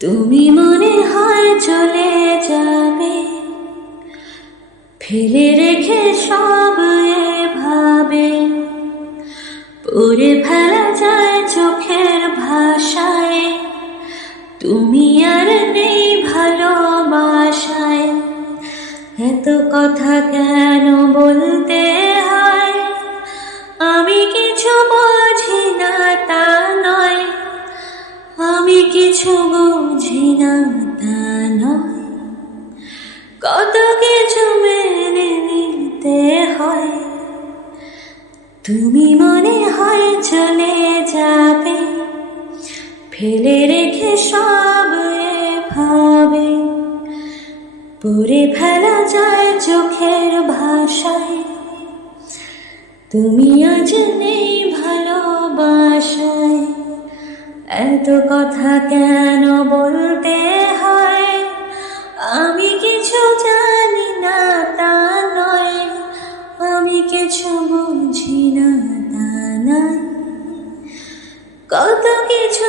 তুমি মনে হয় চলে যাবে, ফেলে রেখে সব এভাবে পড়ে ফেলা যায় চোখের ভাষায়। তুমি আর নেই ভালোবাসায়, এত কথা কেন বলতে হয়? আমি কিছু বুঝি না তা নয়, আমি কিছু বুঝি না তা নয়, কত কিছু মেনে নিতে হয়। তুমি মনে হয় চলে যাবে, ফেলে রেখে সব এভাবে পড়ে ফেলা যায় চোখের ভাষায়। তুমি আজ নেই ভালোবাসায়, এত কথা কেন বলতে হয়? আমি কিছু জানি না তা নয়, আমি কিছু বুঝি না তা নয়, কত কিছু